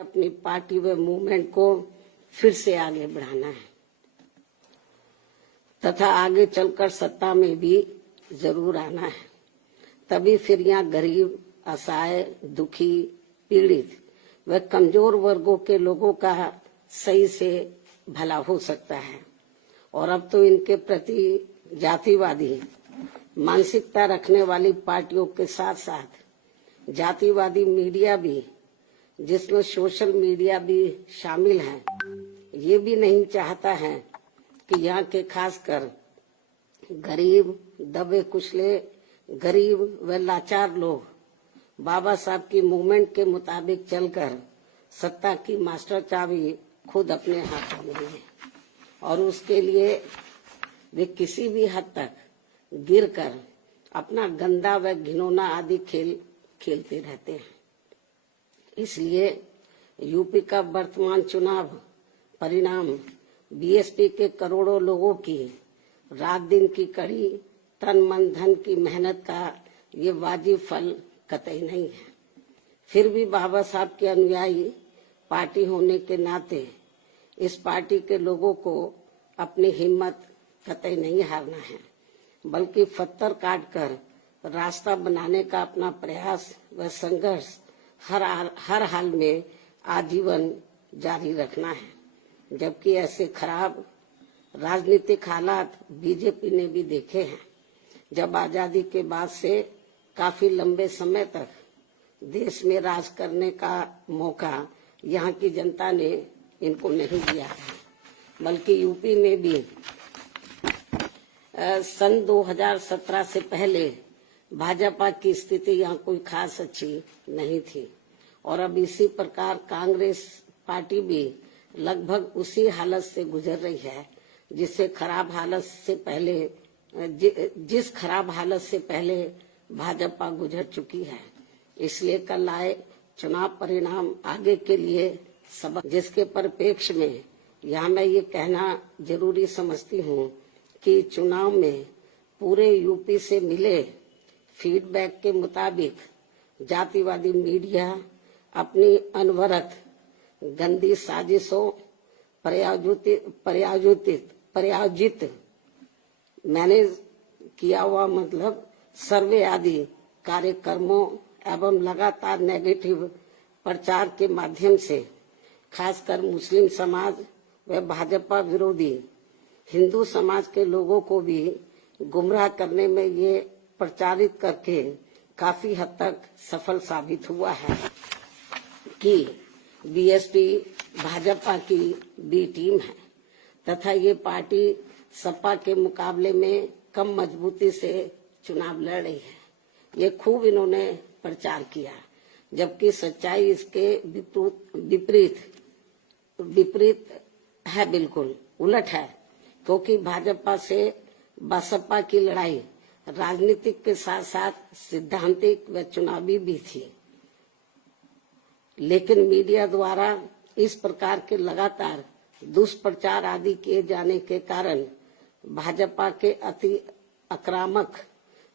अपनी पार्टी व मूवमेंट को फिर से आगे बढ़ाना है तथा आगे चलकर सत्ता में भी जरूर आना है। तभी फिर यहाँ गरीब, असहाय, दुखी, पीड़ित व कमजोर वर्गों के लोगों का सही से भला हो सकता है। और अब तो इनके प्रति जातिवादी मानसिकता रखने वाली पार्टियों के साथ साथ जातिवादी मीडिया भी, जिसमें सोशल मीडिया भी शामिल है, ये भी नहीं चाहता है कि यहाँ के खासकर गरीब, दबे कुचले, गरीब व लाचार लोग बाबा साहब की मूवमेंट के मुताबिक चलकर सत्ता की मास्टर चाबी खुद अपने हाथों में है और उसके लिए वे किसी भी हद तक गिरकर अपना गंदा व घिनौना आदि खेल खेलते रहते हैं। इसलिए यूपी का वर्तमान चुनाव परिणाम बीएसपी के करोड़ों लोगों की रात दिन की कड़ी तन मन धन की मेहनत का ये वाजिब फल कतई नहीं है। फिर भी बाबा साहब के अनुयायी पार्टी होने के नाते इस पार्टी के लोगों को अपनी हिम्मत कतई नहीं हारना है, बल्कि पत्थर काटकर रास्ता बनाने का अपना प्रयास व संघर्ष हर हाल में आजीवन जारी रखना है। जबकि ऐसे खराब राजनीतिक हालात बीजेपी ने भी देखे हैं, जब आजादी के बाद से काफी लंबे समय तक देश में राज करने का मौका यहाँ की जनता ने इनको नहीं दिया है। बल्कि यूपी में भी सन 2017 से पहले भाजपा की स्थिति यहाँ कोई खास अच्छी नहीं थी और अब इसी प्रकार कांग्रेस पार्टी भी लगभग उसी हालत से गुजर रही है जिस खराब हालत से पहले भाजपा गुजर चुकी है। इसलिए कल आए चुनाव परिणाम आगे के लिए सबक, जिसके परिप्रेक्ष्य में यहाँ मैं ये कहना जरूरी समझती हूँ कि चुनाव में पूरे यूपी से मिले फीडबैक के मुताबिक जातिवादी मीडिया अपनी अनवरत गंदी साजिशों प्रायोजित मैनेज किया हुआ सर्वे आदि कार्यक्रमों एवं लगातार नेगेटिव प्रचार के माध्यम से खासकर मुस्लिम समाज व भाजपा विरोधी हिंदू समाज के लोगों को भी गुमराह करने में ये प्रचारित करके काफी हद तक सफल साबित हुआ है कि बीएसपी भाजपा की बी टीम है तथा ये पार्टी सपा के मुकाबले में कम मजबूती से चुनाव लड़ रही है। ये खूब इन्होंने प्रचार किया, जबकि सच्चाई इसके विपरीत है, बिल्कुल उलट है। क्योंकि भाजपा से बसपा की लड़ाई राजनीतिक के साथ साथ सिद्धांतिक व चुनावी भी थी, लेकिन मीडिया द्वारा इस प्रकार के लगातार दुष्प्रचार आदि किए जाने के कारण भाजपा के अति आक्रामक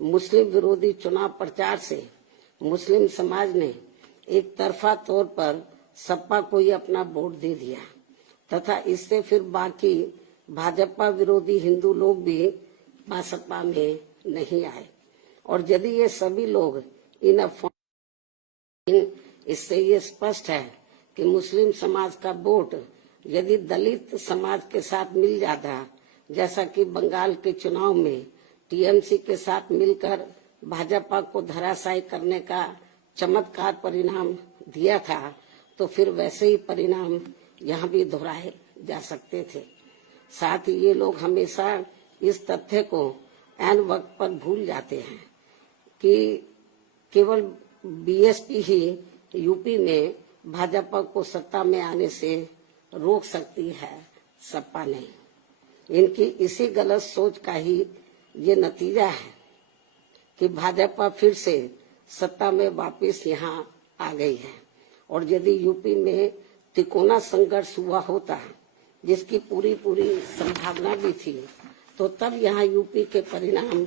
मुस्लिम विरोधी चुनाव प्रचार से मुस्लिम समाज ने एक तरफा तौर पर सपा को ही अपना वोट दे दिया तथा इससे फिर बाकी भाजपा विरोधी हिंदू लोग भी बसपा में नहीं आए। और यदि ये सभी लोग इससे ये स्पष्ट है कि मुस्लिम समाज का वोट यदि दलित समाज के साथ मिल जाता, जैसा कि बंगाल के चुनाव में टीएमसी के साथ मिलकर भाजपा को धराशायी करने का चमत्कार परिणाम दिया था, तो फिर वैसे ही परिणाम यहाँ भी दोहराए जा सकते थे। साथ ही ये लोग हमेशा इस तथ्य को ऐन वक्त पर भूल जाते हैं कि केवल बीएसपी ही यूपी में भाजपा को सत्ता में आने से रोक सकती है, सपा नहीं। इनकी इसी गलत सोच का ही ये नतीजा है कि भाजपा फिर से सत्ता में वापस यहाँ आ गई है। और यदि यूपी में तिकोना संघर्ष हुआ होता, जिसकी पूरी संभावना भी थी, तो तब यहाँ यूपी के परिणाम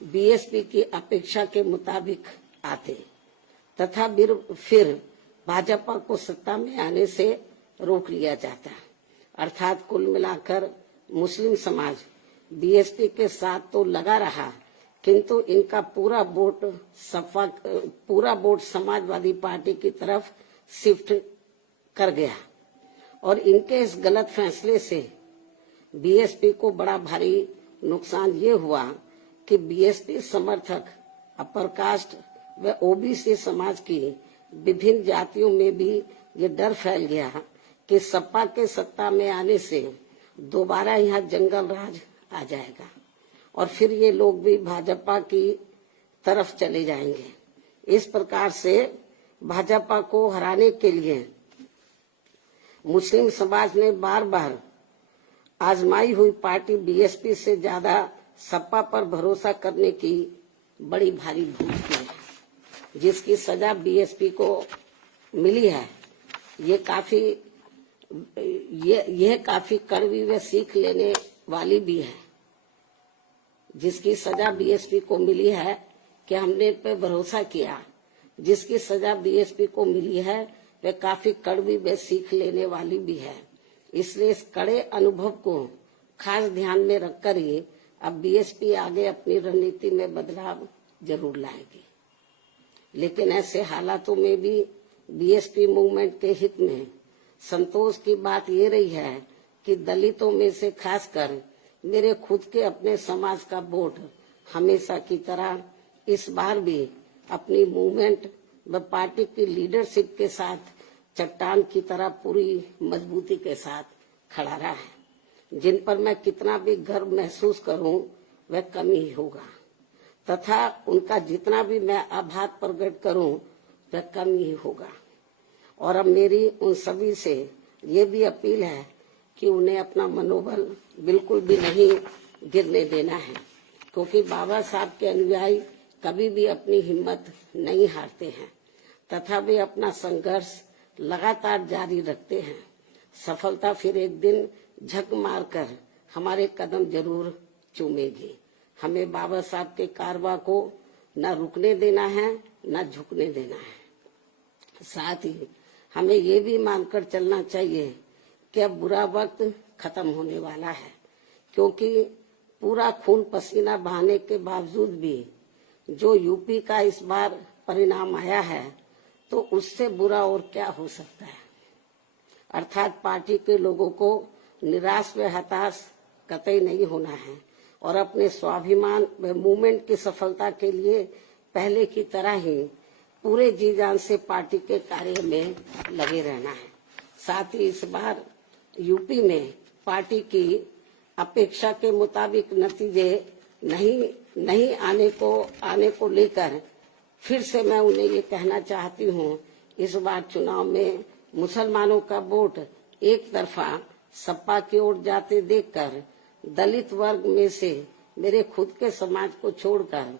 बीएसपी की अपेक्षा के मुताबिक आते तथा फिर भाजपा को सत्ता में आने से रोक लिया जाता। अर्थात कुल मिलाकर मुस्लिम समाज बीएसपी के साथ तो लगा रहा, किंतु इनका पूरा वोट समाजवादी पार्टी की तरफ शिफ्ट कर गया और इनके इस गलत फैसले से बीएसपी को बड़ा भारी नुकसान ये हुआ कि बीएसपी समर्थक अपर कास्ट व ओबीसी समाज की विभिन्न जातियों में भी ये डर फैल गया कि सपा के सत्ता में आने से दोबारा यहाँ जंगल राज आ जाएगा और फिर ये लोग भी भाजपा की तरफ चले जाएंगे। इस प्रकार से भाजपा को हराने के लिए मुस्लिम समाज ने बार बार आजमाई हुई पार्टी बीएसपी से ज्यादा सपा पर भरोसा करने की बड़ी भारी भूल की है, जिसकी सजा बीएसपी को मिली है। यह काफी कड़वी व सीख लेने वाली भी है। जिसकी सजा बीएसपी को मिली है कि हमने पे भरोसा किया, जिसकी सजा बीएसपी को मिली है वह काफी कड़वी व सीख लेने वाली भी है। इसलिए इस कड़े अनुभव को खास ध्यान में रखकर ही अब बीएसपी आगे अपनी रणनीति में बदलाव जरूर लाएगी। लेकिन ऐसे हालातों में भी बीएसपी मूवमेंट के हित में संतोष की बात ये रही है कि दलितों में से खासकर मेरे खुद के अपने समाज का वोट हमेशा की तरह इस बार भी अपनी मूवमेंट व पार्टी की लीडरशिप के साथ चट्टान की तरह पूरी मजबूती के साथ खड़ा रहा है। जिन पर मैं कितना भी गर्व महसूस करूं वह कम ही होगा, तथा उनका जितना भी मैं आभार प्रकट करूं वह कम ही होगा। और अब मेरी उन सभी से ये भी अपील है कि उन्हें अपना मनोबल बिल्कुल भी नहीं गिरने देना है, क्योंकि बाबा साहब के अनुयायी कभी भी अपनी हिम्मत नहीं हारते हैं तथा वे अपना संघर्ष लगातार जारी रखते हैं। सफलता फिर एक दिन झक मारकर हमारे कदम जरूर चूमेगी। हमें बाबा साहब के कारवां को न रुकने देना है न झुकने देना है। साथ ही हमें ये भी मानकर चलना चाहिए कि अब बुरा वक्त खत्म होने वाला है, क्योंकि पूरा खून पसीना बहाने के बावजूद भी जो यूपी का इस बार परिणाम आया है तो उससे बुरा और क्या हो सकता है। अर्थात पार्टी के लोगों को निराश व हताश कतई नहीं होना है और अपने स्वाभिमान व मूवमेंट की सफलता के लिए पहले की तरह ही पूरे जी जान से पार्टी के कार्य में लगे रहना है। साथ ही इस बार यूपी में पार्टी की अपेक्षा के मुताबिक नतीजे नहीं आने को लेकर फिर से मैं उन्हें ये कहना चाहती हूँ, इस बार चुनाव में मुसलमानों का वोट एक तरफा सपा की ओर जाते देखकर दलित वर्ग में से मेरे खुद के समाज को छोड़कर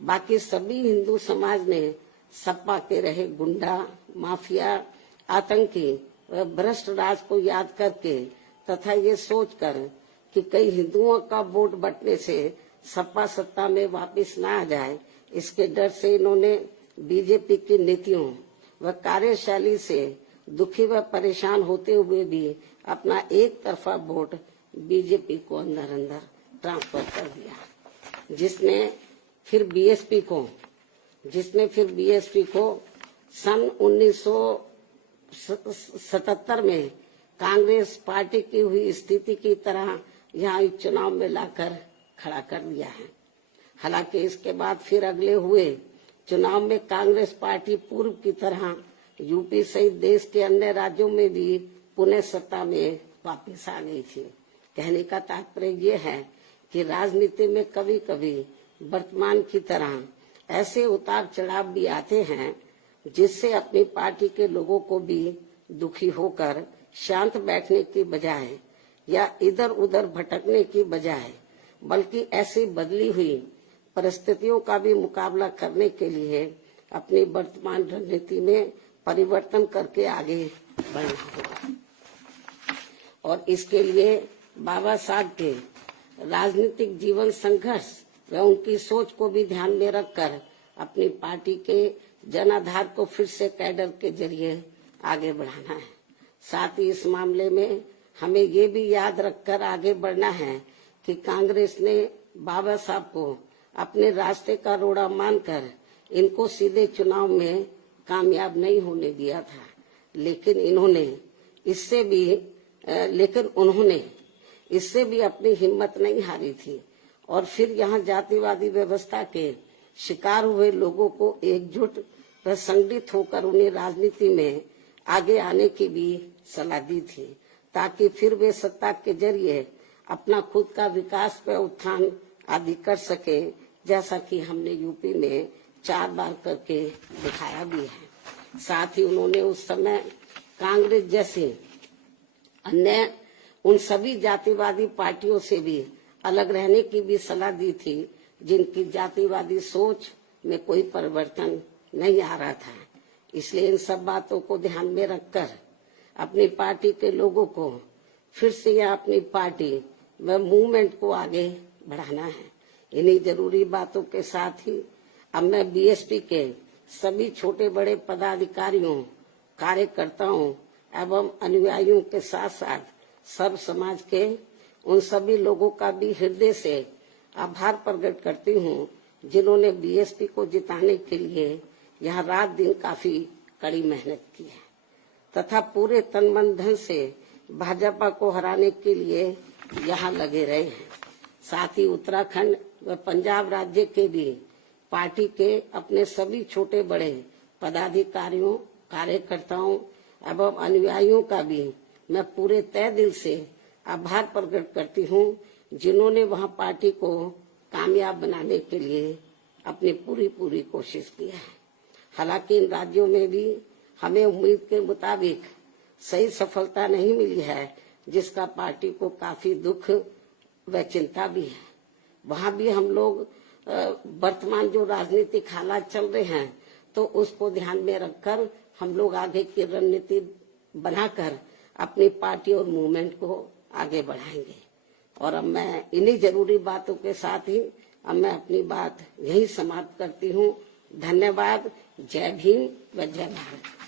बाकी सभी हिंदू समाज ने सपा के रहे गुंडा, माफिया, आतंकी व भ्रष्ट राज को याद करके तथा ये सोचकर कि कई हिंदुओं का वोट बंटने से सपा सत्ता में वापस न आ जाए, इसके डर से इन्होंने बीजेपी की नीतियों व कार्यशैली से दुखी व परेशान होते हुए भी अपना एक तरफा वोट बीजेपी को अंदर ट्रांसफर कर दिया, जिसने फिर बीएसपी को सन 1977 में कांग्रेस पार्टी की हुई स्थिति की तरह यहाँ चुनाव में लाकर खड़ा कर दिया है। हालांकि इसके बाद फिर अगले हुए चुनाव में कांग्रेस पार्टी पूर्व की तरह यूपी सहित देश के अन्य राज्यों में भी पुनः सत्ता में वापस आ गई थी। कहने का तात्पर्य ये है कि राजनीति में कभी कभी वर्तमान की तरह ऐसे उतार चढ़ाव भी आते हैं जिससे अपनी पार्टी के लोगों को भी दुखी होकर शांत बैठने की बजाय या इधर उधर भटकने की बजाय बल्कि ऐसी बदली हुई परिस्थितियों का भी मुकाबला करने के लिए अपनी वर्तमान रणनीति में परिवर्तन करके आगे बढ़ना होगा। और इसके लिए बाबा साहब के राजनीतिक जीवन संघर्ष व उनकी सोच को भी ध्यान में रखकर अपनी पार्टी के जनाधार को फिर से कैडर के जरिए आगे बढ़ाना है। साथ ही इस मामले में हमें ये भी याद रखकर आगे बढ़ना है कि कांग्रेस ने बाबा साहब को अपने रास्ते का रोड़ा मानकर इनको सीधे चुनाव में कामयाब नहीं होने दिया था, लेकिन उन्होंने इससे भी अपनी हिम्मत नहीं हारी थी और फिर यहाँ जातिवादी व्यवस्था के शिकार हुए लोगों को एकजुट व संगठित होकर उन्हें राजनीति में आगे आने की भी सलाह दी थी, ताकि फिर वे सत्ता के जरिए अपना खुद का विकास व उत्थान आदि कर सके, जैसा कि हमने यूपी में 4 बार करके दिखाया भी है। साथ ही उन्होंने उस समय कांग्रेस जैसे अन्य उन सभी जातिवादी पार्टियों से भी अलग रहने की भी सलाह दी थी, जिनकी जातिवादी सोच में कोई परिवर्तन नहीं आ रहा था। इसलिए इन सब बातों को ध्यान में रखकर अपनी पार्टी के लोगों को फिर से या अपनी पार्टी व मूवमेंट को आगे बढ़ाना है। इन्हीं जरूरी बातों के साथ ही अब मैं बीएसपी के सभी छोटे बड़े पदाधिकारियों, कार्यकर्ताओं एवं अनुयायियों के साथ साथ सर्व समाज के उन सभी लोगों का भी हृदय से आभार प्रकट करती हूँ, जिन्होंने बीएसपी को जिताने के लिए यहाँ रात दिन काफी कड़ी मेहनत की है तथा पूरे तन मन धन से भाजपा को हराने के लिए यहाँ लगे रहे हैं। साथ ही उत्तराखंड व पंजाब राज्य के भी पार्टी के अपने सभी छोटे बड़े पदाधिकारियों, कार्यकर्ताओं एवं अनुयायियों का भी मैं पूरे तय दिल से आभार प्रकट करती हूँ, जिन्होंने वहाँ पार्टी को कामयाब बनाने के लिए अपनी पूरी कोशिश की है। हालांकि इन राज्यों में भी हमें उम्मीद के मुताबिक सही सफलता नहीं मिली है, जिसका पार्टी को काफी दुख व चिंता भी है। वहाँ भी हम लोग वर्तमान जो राजनीतिक हालात चल रहे हैं, तो उसको ध्यान में रखकर हम लोग आगे की रणनीति बनाकर अपनी पार्टी और मूवमेंट को आगे बढ़ाएंगे। और अब मैं इन्हीं जरूरी बातों के साथ ही अब मैं अपनी बात यही समाप्त करती हूँ। धन्यवाद। जय भीम व जय भारत।